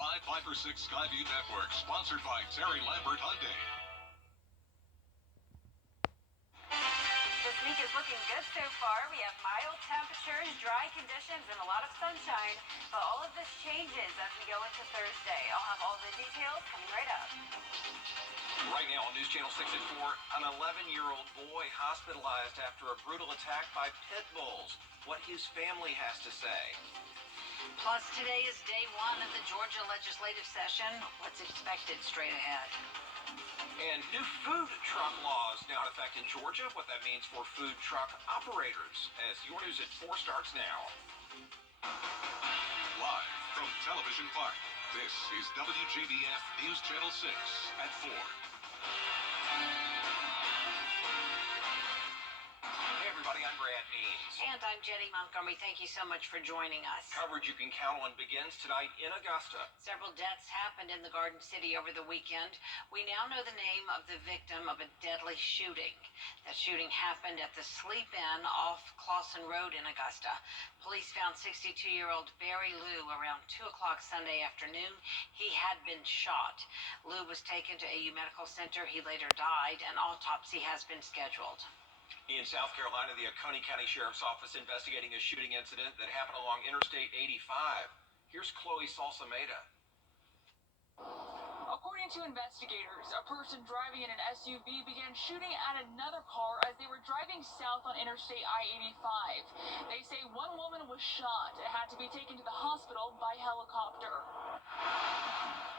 live 5 or 6 Skyview Network, sponsored by Terry Lambert Hyundai. This week is looking good so far. We have mild temperatures, dry conditions, and a lot of sunshine. But all of this changes as we go into Thursday. I'll have all the details coming right up. Right now on News Channel 6 at 4, an 11-year-old boy hospitalized after a brutal attack by pit bulls. What his family has to say. Plus, today is day one of the Georgia legislative session. What's expected straight ahead? And new food truck laws now in effect in Georgia. What that means for food truck operators. As your news at 4 starts now. Live from Television Park, this is Wjbf News Channel 6 at 4. Hey everybody, I'm Brad Means. And I'm Jenny Montgomery. Thank you so much for joining us. Coverage you can count on begins tonight in Augusta. Several deaths happened in the Garden City over the weekend. We now know the name of the victim of a deadly shooting. That shooting happened at the Sleep Inn off Clawson Road in Augusta. Police found 62-year-old Barry Liu around 2 o'clock Sunday afternoon. He had been shot. Liu was taken to AU Medical Center. He later died. An autopsy has been scheduled. In South Carolina, the Oconee County Sheriff's Office investigating a shooting incident that happened along Interstate 85. Here's Chloe Salsameda. According to investigators, a person driving in an SUV began shooting at another car as they were driving south on Interstate I-85. They say one woman was shot and had to be taken to the hospital by helicopter.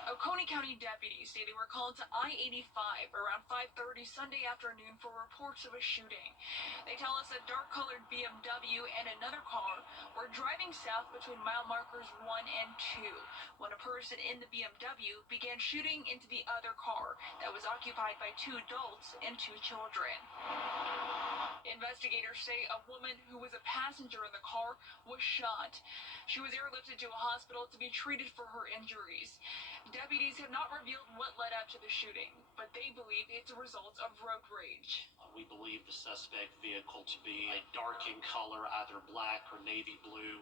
Oconee County deputies say they were called to I-85 around 5:30 Sunday afternoon for reports of a shooting. They tell us a dark-colored BMW and another car were driving south between mile markers 1 and 2 when a person in the BMW began shooting into the other car that was occupied by 2 adults and 2 children. Investigators say a woman who was a passenger in the car was shot. She was airlifted to a hospital to be treated for her injuries. Deputies have not revealed what led up to the shooting, but they believe it's a result of road rage. We believe the suspect vehicle to be a dark in color, either black or navy blue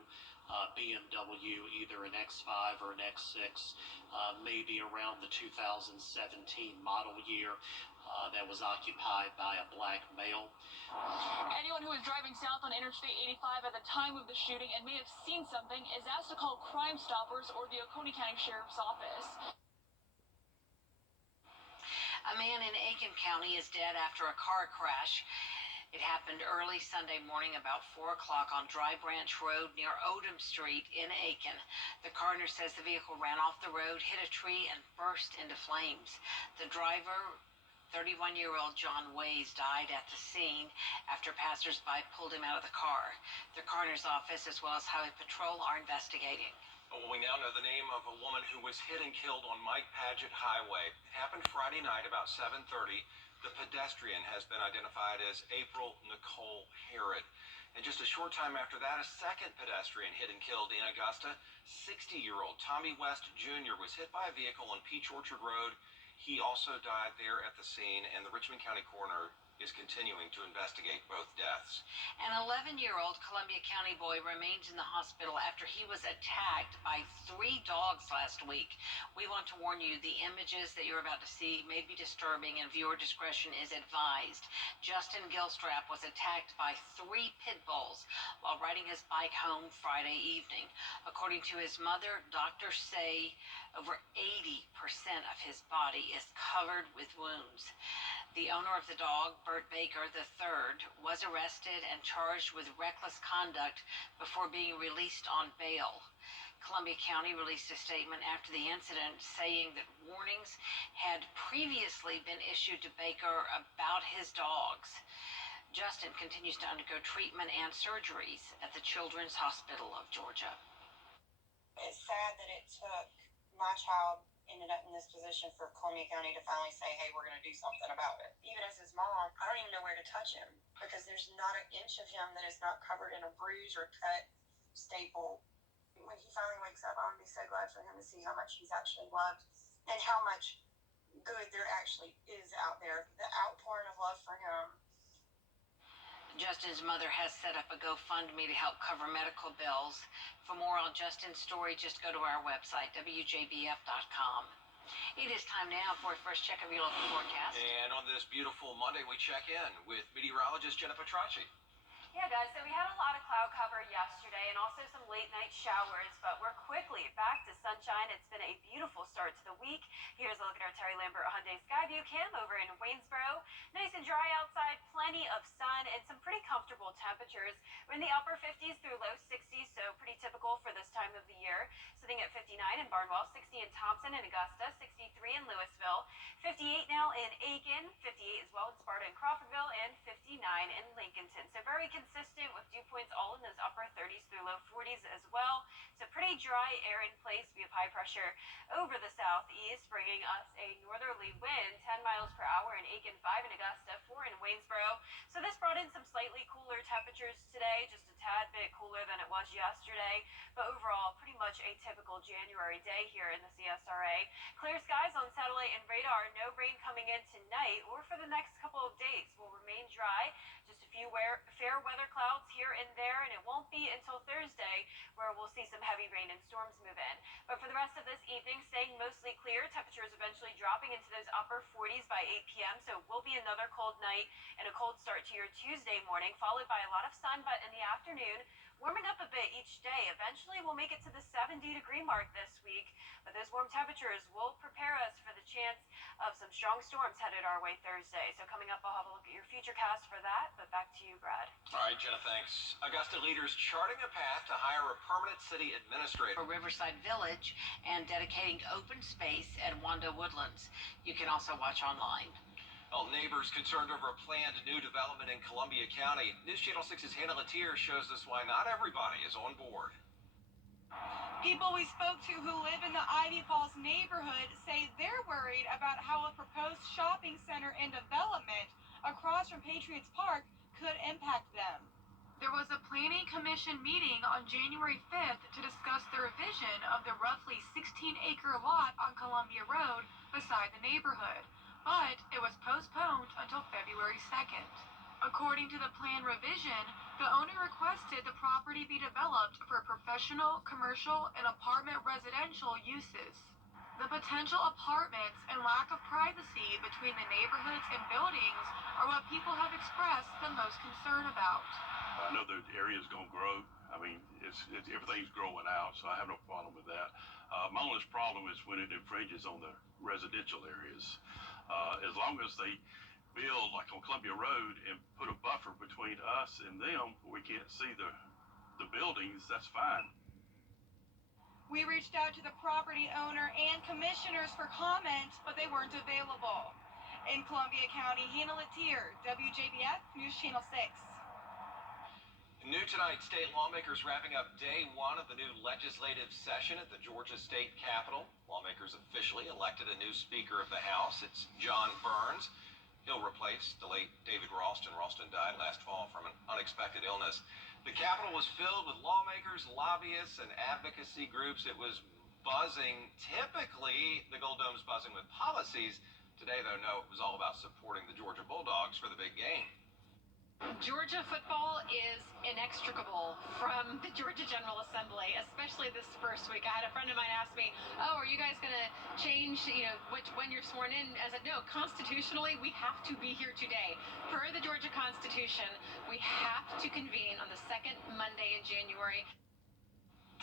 BMW, either an X5 or an X6, maybe around the 2017 model year, that was occupied by a black male. Anyone who was driving south on Interstate 85 at the time of the shooting and may have seen something is asked to call Crime Stoppers or the Oconee County Sheriff's Office. A man in Aiken County is dead after a car crash. It happened early Sunday morning about 4 o'clock on Dry Branch Road near Odom Street in Aiken. The coroner says the vehicle ran off the road, hit a tree, and burst into flames. The driver, 31-year-old John Ways, died at the scene after passersby pulled him out of the car. The coroner's office as well as Highway Patrol are investigating. Well, we now know the name of a woman who was hit and killed on Mike Paget Highway. It happened Friday night about 7:30. The pedestrian has been identified as April Nicole Herod. And just a short time after that, a second pedestrian hit and killed in Augusta. 60-year-old Tommy West Jr. was hit by a vehicle on Peach Orchard Road. He also died there at the scene, and the Richmond County coroner is continuing to investigate both deaths. An 11-year-old Columbia County boy remains in the hospital after he was attacked by 3 dogs last week. We want to warn you, the images that you're about to see may be disturbing and viewer discretion is advised. Justin Gilstrap was attacked by 3 pit bulls while riding his bike home Friday evening. According to his mother, doctors say over 80% of his body is covered with wounds. The owner of the dog, Bert Baker III, was arrested and charged with reckless conduct before being released on bail. Columbia County released a statement after the incident saying that warnings had previously been issued to Baker about his dogs. Justin continues to undergo treatment and surgeries at the Children's Hospital of Georgia. It's sad that it took my child ended up in this position for Columbia County to finally say, hey, we're going to do something about it. Even as his mom, I don't even know where to touch him because there's not an inch of him that is not covered in a bruise or cut staple. When he finally wakes up, I'm going to be so glad for him to see how much he's actually loved and how much good there actually is out there. The outpouring of love for him. Justin's mother has set up a GoFundMe to help cover medical bills. For more on Justin's story, just go to our website, wjbf.com. It is time now for a first check of your local forecast. And on this beautiful Monday, we check in with meteorologist Jenna Petracci. Yeah, guys, so we had a lot of cloud cover yesterday and also some late night showers, but we're quickly back to sunshine. It's been a beautiful start to the week. Here's a look at our Terry Lambert Hyundai Skyview cam over in Waynesboro. Nice and dry outside, plenty of sun, and some pretty comfortable temperatures. We're in the upper 50s through low 60s, so pretty typical for this time of the year. Sitting at 59 in Barnwell, 60 in Thompson and Augusta, 63 in Louisville, 58 now in Aiken, 58 as well in Sparta and Crawfordville, and 59 in Lincolnton. So very consistent with dew points all in those upper 30s through low 40s as well. So pretty dry air in place. We have high pressure over the southeast, bringing us a northerly wind, 10 miles per hour in Aiken, 5 in Augusta, 4 in Waynesboro. So this brought in some slightly cooler temperatures today, just a tad bit cooler than it was yesterday. But overall, pretty much a typical January day here in the CSRA. Clear skies on satellite and radar. No rain coming in tonight or for the next couple of days. Will remain dry. Just a few fair weather clouds here and there, and it won't be until Thursday where we'll see some heavy rain and storms move in. But for the rest of this evening, staying mostly clear. Temperatures eventually dropping into those upper 40s by 8 p.m. So it will be another cold night and a cold start to your Tuesday morning, followed by a lot of sun, but in the afternoon, warming up a bit each day. Eventually, we'll make it to the 70-degree mark this week, but those warm temperatures will prepare us for the chance of some strong storms headed our way Thursday. So coming up, I'll have a look at your futurecast for that, but back to you, Brad. All right, Jenna, thanks. Augusta leaders charting a path to hire a permanent city administrator For Riverside Village and dedicating open space at Wanda Woodlands. You can also watch online. Well, neighbors concerned over a planned new development in Columbia County. News Channel 6's Hannah Latier shows us why not everybody is on board. People we spoke to who live in the Ivy Falls neighborhood say they're worried about how a proposed shopping center and development across from Patriots Park could impact them. There was a planning commission meeting on January 5th to discuss the revision of the roughly 16-acre lot on Columbia Road beside the neighborhood, but it was postponed until February 2nd. According to the plan revision, the owner requested the property be developed for professional, commercial, and apartment residential uses. The potential apartments and lack of privacy between the neighborhoods and buildings are what people have expressed the most concern about. I know the area's going to grow. I mean, everything's growing out, so I have no problem with that. My only problem is when it infringes on the residential areas. As long as they build like on Columbia Road and put a buffer between us and them, we can't see the buildings, that's fine. We reached out to the property owner and commissioners for comment, but they weren't available. In Columbia County, Hannah Latier, WJBF News Channel 6. New tonight, state lawmakers wrapping up day one of the new legislative session at the Georgia State Capitol. Lawmakers officially elected a new Speaker of the House. It's John Burns. He'll replace the late David Ralston. Ralston died last fall from an unexpected illness. The Capitol was filled with lawmakers, lobbyists, and advocacy groups. It was buzzing. Typically, the Gold Dome's buzzing with policies. Today, though, no, it was all about supporting the Georgia Bulldogs for the big game. Georgia football is inextricable from the Georgia General Assembly, especially this first week. I had a friend of mine ask me, "Oh, are you guys going to change, when you're sworn in?" I said, "No, constitutionally, we have to be here today. Per the Georgia Constitution, we have to convene on the second Monday in January."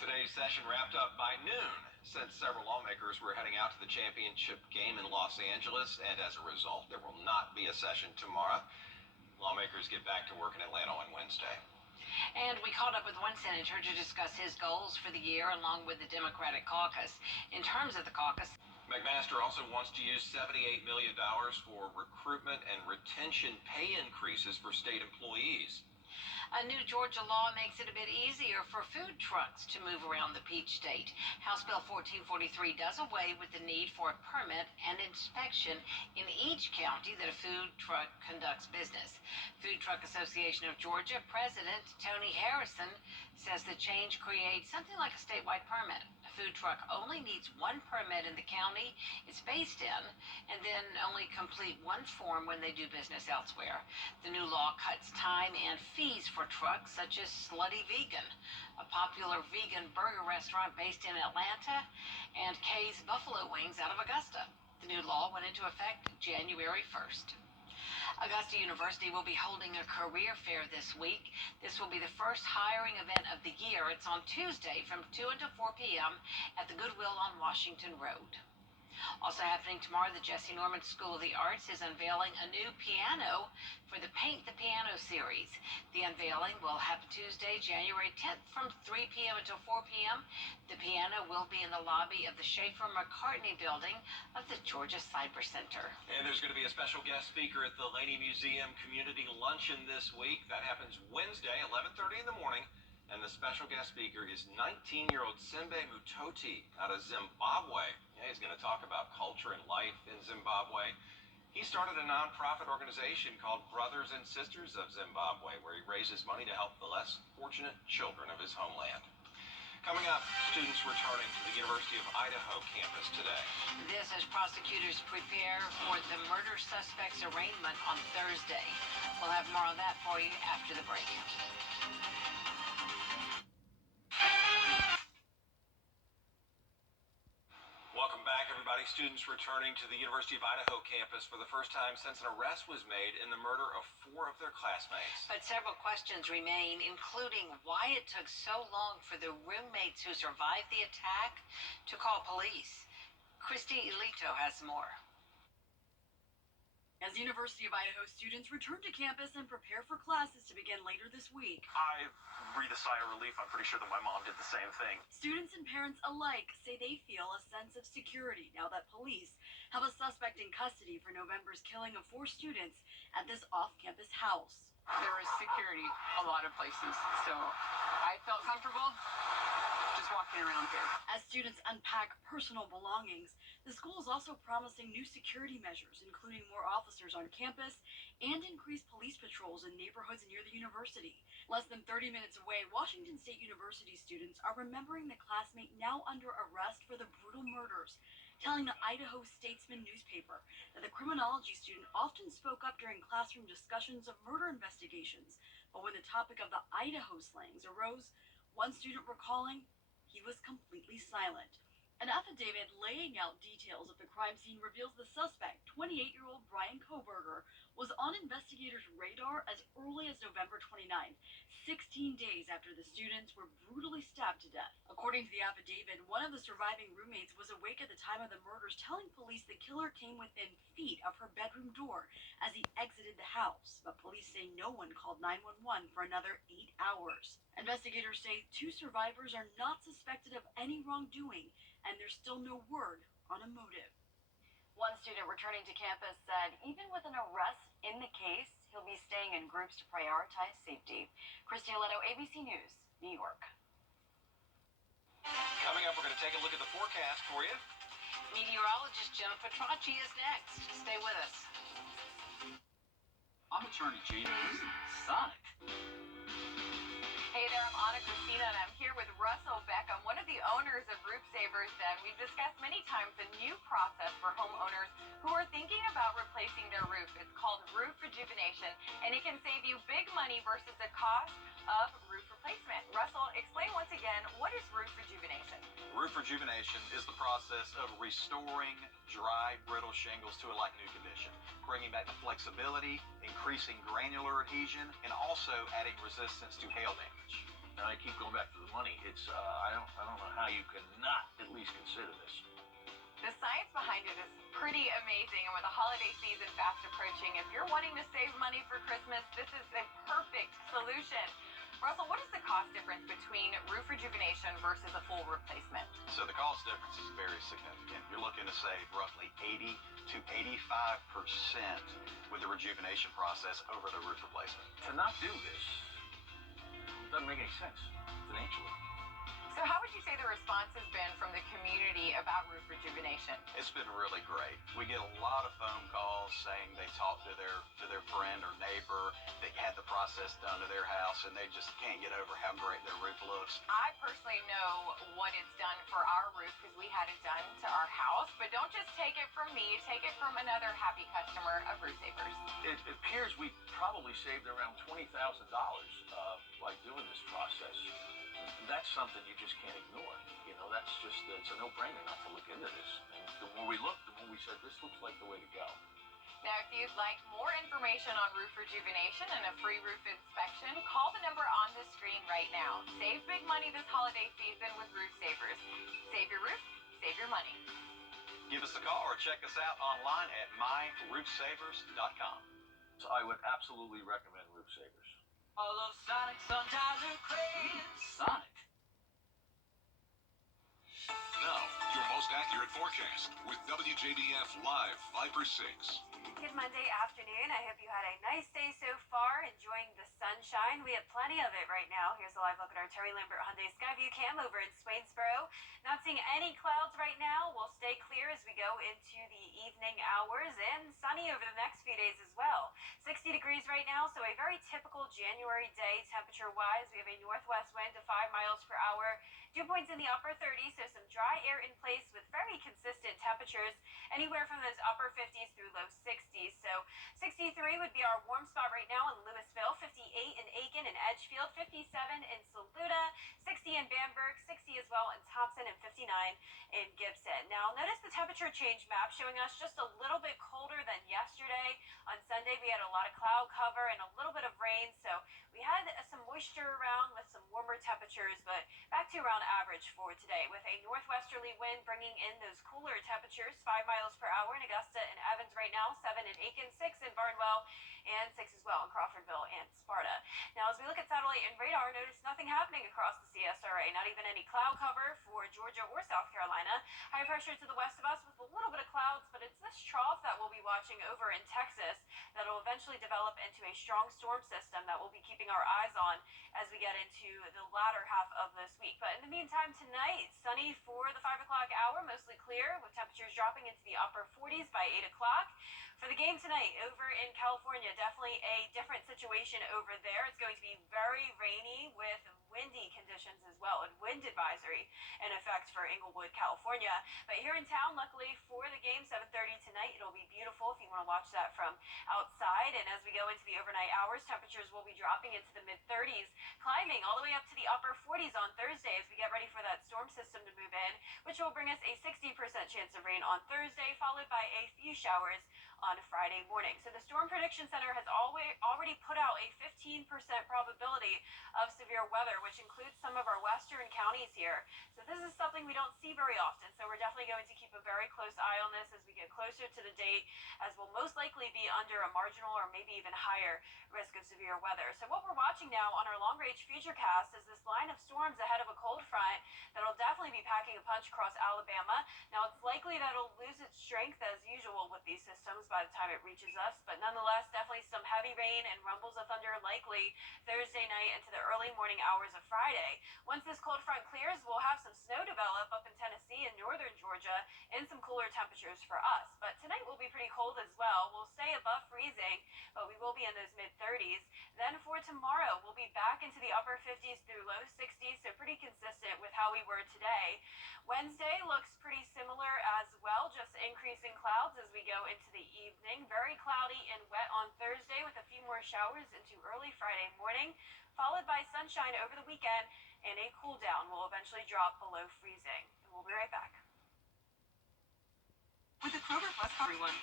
Today's session wrapped up by noon, since several lawmakers were heading out to the championship game in Los Angeles, and as a result, there will not be a session tomorrow. Lawmakers get back to work in Atlanta on Wednesday. And we caught up with one senator to discuss his goals for the year along with the Democratic caucus. In terms of the caucus, McMaster also wants to use $78 million for recruitment and retention pay increases for state employees. a new Georgia law makes it a bit easier for food trucks to move around the Peach State. House Bill 1443 does away with the need for a permit and inspection in each county that a food truck conducts business. Food Truck Association of Georgia President Tony Harrison says the change creates something like a statewide permit. A food food truck only needs one permit in the county it's based in, and then only complete one form when they do business elsewhere. The new law cuts time and fees for trucks such as Slutty Vegan, a popular vegan burger restaurant based in Atlanta, and Kay's Buffalo Wings out of Augusta. The new law went into effect January 1st. Augusta University will be holding a career fair this week. This will be the first hiring event of the year. It's on Tuesday from 2 until 4 p.m. at the Goodwill on Washington Road. Also happening tomorrow, the Jesse Norman School of the Arts is unveiling a new piano for the Paint the Piano series. The unveiling will happen Tuesday, January 10th from 3 p.m. until 4 p.m. The piano will be in the lobby of the Schaefer-McCartney building of the Georgia Cyber Center. And there's going to be a special guest speaker at the Laney Museum Community Luncheon this week. That happens Wednesday, 11:30 in the morning. And the special guest speaker is 19-year-old Sembe Mutoti out of Zimbabwe. Yeah, he's going to talk about culture and life in Zimbabwe. He started a nonprofit organization called Brothers and Sisters of Zimbabwe, where he raises money to help the less fortunate children of his homeland. Coming up, students returning to the University of Idaho campus today. This as prosecutors prepare for the murder suspect's arraignment on Thursday. We'll have more on that for you after the break. Welcome back, everybody. Students returning to the University of Idaho campus for the first time since an arrest was made in the murder of 4 of their classmates. But several questions remain, including why it took so long for the roommates who survived the attack to call police. Christy Elito has more. As University of Idaho students return to campus and prepare for classes to begin later this week, I breathe a sigh of relief. I'm pretty sure that my mom did the same thing. Students and parents alike say they feel a sense of security now that police have a suspect in custody for November's killing of 4 students at this off-campus house. There was security a lot of places, so I felt comfortable just walking around here. As students unpack personal belongings, the school is also promising new security measures, including more officers on campus and increased police patrols in neighborhoods near the university. Less than 30 minutes away, Washington State University students are remembering the classmate now under arrest for the brutal murders, telling the Idaho Statesman newspaper that the criminology student often spoke up during classroom discussions of murder investigations, but when the topic of the Idaho slangs arose, one student recalling he was completely silent. An affidavit laying out details of the crime scene reveals the suspect, 28-year-old Brian Koberger, was on investigators' radar as early as November 29th, 16 days after the students were brutally stabbed to death. According to the affidavit, one of the surviving roommates was awake at the time of the murders, telling police the killer came within feet of her bedroom door as he exited the house, but police say no one called 911 for another 8 hours. Investigators say 2 survivors are not suspected of any wrongdoing, and there's still no word on a motive. One student returning to campus said even with an arrest in the case, he'll be staying in groups to prioritize safety. Christy Aletto, ABC News, New York. Coming up, we're going to take a look at the forecast for you. Meteorologist Jenna Petracci is next. Stay with us. I'm Attorney James Sonic. Hey there, I'm Anna Christina, and I'm here with Russell Beckham, one of the owners of Roof Savers. And we've discussed many times the new process for homeowners who are thinking about replacing their roof. It's called roof rejuvenation, and it can save you big money versus the cost of roof replacement. Russell, explain once again, what is roof rejuvenation? Roof rejuvenation is the process of restoring dry, brittle shingles to a like-new condition, bringing back the flexibility, increasing granular adhesion, and also adding resistance to hail damage. And I keep going back to the money. It's I don't know how you can not at least consider this. The science behind it is pretty amazing, and with the holiday season fast approaching, if you're wanting to save money for Christmas, this is a perfect solution. Russell, what is the cost difference between roof rejuvenation versus a full replacement? So the cost difference is very significant. You're looking to save roughly 80 to 85% with the rejuvenation process over the roof replacement. To not do this doesn't make any sense financially. So how would you say the response has been from the community about roof rejuvenation? It's been really great. We get a lot of phone calls saying they talked to their friend or neighbor that had the process done to their house, and they just can't get over how great their roof looks. I personally know what it's done for our roof. roof because we had it done to our house. But don't just take it from me, take it from another happy customer of Roof Savers. It appears we probably saved around $20,000 by doing this process. That's something you just can't ignore. You know, it's a no-brainer not to look into this. And the more we looked, the more we said, this looks like the way to go. Now, if you'd like more information on roof rejuvenation and a free roof inspection, call the number on the screen right now. Save big money this holiday season with Roof Savers. Save your roof, save your money. Give us a call or check us out online at myroofsavers.com. So I would absolutely recommend Roof Savers. All of Sonic sometimes are crazy. Sonic. Now, your most accurate forecast with WJBF Live 5 for 6. Good Monday afternoon. I hope you had a nice day so far, enjoying the sunshine. We have plenty of it right now. Here's a live look at our Terry Lambert Hyundai Skyview cam over in Swainsboro. Not seeing any clouds right now. We'll stay clear as we go into the evening hours and sunny over the next few days as well. 60 degrees right now, so a very typical January day temperature-wise. We have a northwest wind of 5 miles per hour. Dew points in the upper 30s, so some dry air in place with very consistent temperatures, anywhere from those upper 50s through low 60s. So 63 would be our warm spot right now in Louisville, 58 in Aiken and Edgefield, 57 in Saluda, 60 in Bamberg, 60 as well in Thompson, and 59 in Gibson. Now, notice the temperature change map showing us just a little bit colder than yesterday. On Sunday, we had a lot of cloud cover and a little bit of rain, so we had some moisture around with some warmer temperatures, but back to around average for today with a northwesterly wind bringing in those cooler temperatures, 5 miles per hour in Augusta and Evans right now, 7 in Aiken, 6 in Barnwell, and 6 as well in Crawfordville and Sparta. Now, as we look at satellite and radar, notice nothing happening across the CSRA, not even any cloud cover for Georgia or South Carolina. High pressure to the west of us with a little bit of clouds, but it's this trough that we'll be watching over in Texas that will eventually develop into a strong storm system that we'll be keeping our eyes on as we get into the latter half of this week. But in the meantime, tonight, sunny for the 5 o'clock hour, mostly clear with temperatures dropping into the upper 40s by 8 o'clock. For the game tonight over in California, definitely a different situation over there. It's going to be very rainy with windy conditions as well, and wind advisory in effect for Inglewood, California. But here in town, luckily for the game, 7:30 tonight, it'll be beautiful if you want to watch that from outside. And as we go into the overnight hours, temperatures will be dropping into the mid-30s, climbing all the way up to the upper 40s on Thursday as we get ready for that storm system to move in, which will bring us a 60% chance of rain on Thursday, followed by a few showers on Friday morning. So the Storm Prediction Center has already put out a 15% probability of severe weather, which includes some of our western counties here. So this is something we don't see very often. So we're definitely going to keep a very close eye on this as we get closer to the date, as we'll most likely be under a marginal or maybe even higher risk of severe weather. So what we're watching now on our long-range futurecast is this line of storms ahead of a cold front that'll definitely be packing a punch across Alabama. Now, it's likely that it'll lose its strength as usual with these systems by the time it reaches us, but nonetheless, definitely some heavy rain and rumbles of thunder likely Thursday night into the early morning hours of Friday. Once this cold front clears, we'll have some snow develop up in Tennessee and northern Georgia and some cooler temperatures for us. But tonight will be pretty cold as well. We'll stay above freezing, but we will be in those mid-30s. Then for tomorrow, we'll be back into the upper 50s through low 60s, so pretty consistent with how we were today. Wednesday looks pretty similar as well, just increasing clouds as we go into the evening. Very cloudy and wet on Thursday with a few more showers into early Friday morning, followed by sunshine over the weekend, and a cool down will eventually drop below freezing. And we'll be right back. With the Kroger Plus, everyone.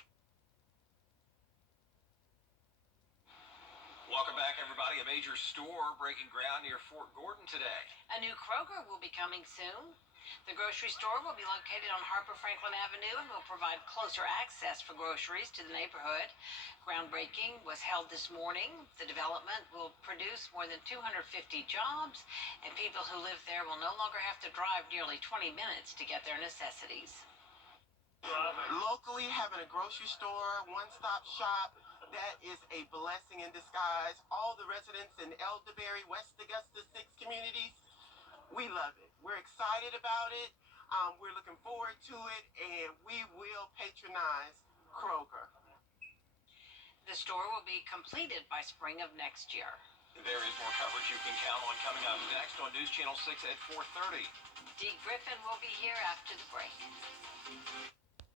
Welcome back, everybody. A major store breaking ground near Fort Gordon today. A new Kroger will be coming soon. The grocery store will be located on Harper Franklin Avenue and will provide closer access for groceries to the neighborhood. Groundbreaking was held this morning. The development will produce more than 250 jobs, and people who live there will no longer have to drive nearly 20 minutes to get their necessities. Locally, having a grocery store, one-stop shop, that is a blessing in disguise. All the residents in Elderberry, West Augusta, 6 communities, we love it. We're excited about it. We're looking forward to it, and we will patronize Kroger. The store will be completed by spring of next year. There is more coverage you can count on coming up next on News Channel 6 at 4:30. Dee Griffin will be here after the break.